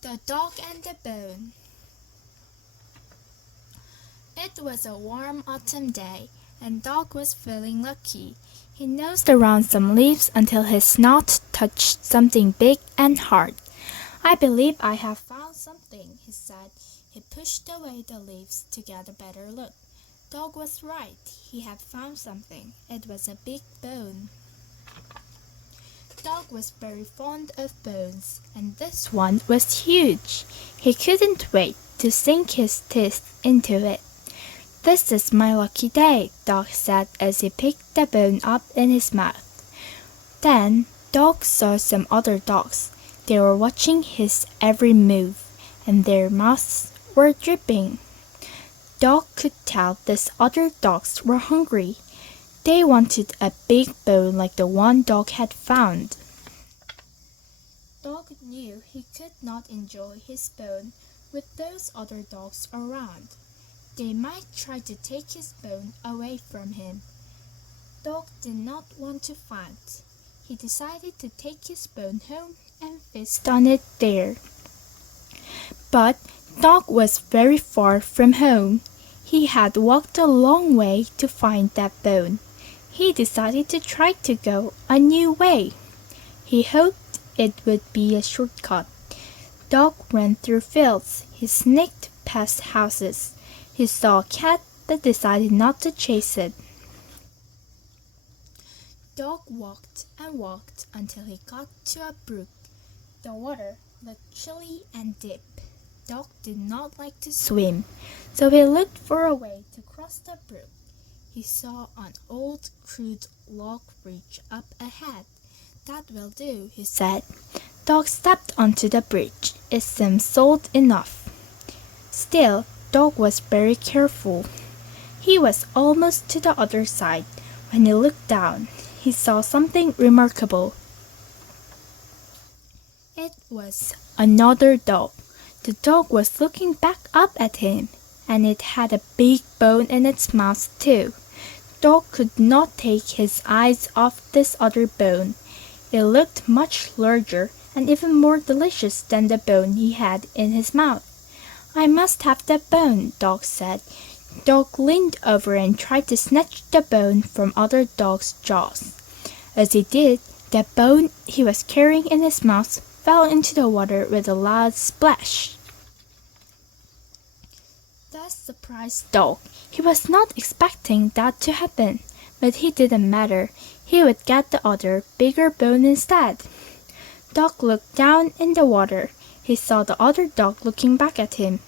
The Dog and the Bone. It was a warm autumn day, and Dog was feeling lucky. He nosed around some leaves until his snout touched something big and hard. "I believe I have found something," he said. He pushed away the leaves to get a better look. Dog was right. He had found something. It was a big bone. Dog was very fond of bones, and this one was huge. He couldn't wait to sink his teeth into it. "This is my lucky day," Dog said as he picked the bone up in his mouth. Then Dog saw some other dogs. They were watching his every move, and their mouths were dripping. Dog could tell these other dogs were hungry. They wanted a big bone like the one Dog had found. Dog knew he could not enjoy his bone with those other dogs around. They might try to take his bone away from him. Dog did not want to fight. He decided to take his bone home and feast on it there. But Dog was very far from home. He had walked a long way to find that bone. He decided to try to go a new way. He hoped it would be a shortcut. Dog ran through fields. He sneaked past houses. He saw a cat but decided not to chase it. Dog walked and walked until he got to a brook. The water looked chilly and deep. Dog did not like to swim, so he looked for a way to cross the brook. He saw an old crude log bridge up ahead. "That will do," he said. Dog stepped onto the bridge. It seemed solid enough. Still, Dog was very careful. He was almost to the other side. When he looked down, he saw something remarkable. It was another dog. The dog was looking back up at him, and it had a big bone in its mouth too. Dog could not take his eyes off this other bone. It looked much larger and even more delicious than the bone he had in his mouth. "I must have that bone," Dog said. Dog leaned over and tried to snatch the bone from other dog's jaws. As he did, the bone he was carrying in his mouth fell into the water with a loud splash. That surprised Dog. He was not expecting that to happen, but it didn't matter. He would get the other, bigger bone instead. Dog looked down in the water. He saw the other dog looking back at him.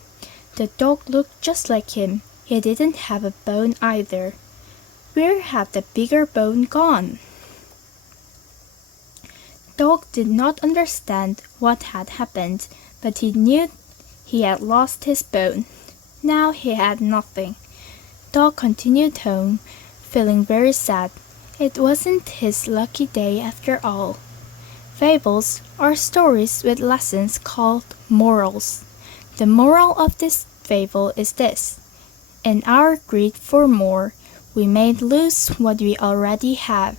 The dog looked just like him. He didn't have a bone either. Where had the bigger bone gone? Dog did not understand what had happened, but he knew he had lost his bone. Now he had nothing. Dog continued home, feeling very sad. It wasn't his lucky day after all. Fables are stories with lessons called morals. The moral of this fable is this: in our greed for more, we may lose what we already have.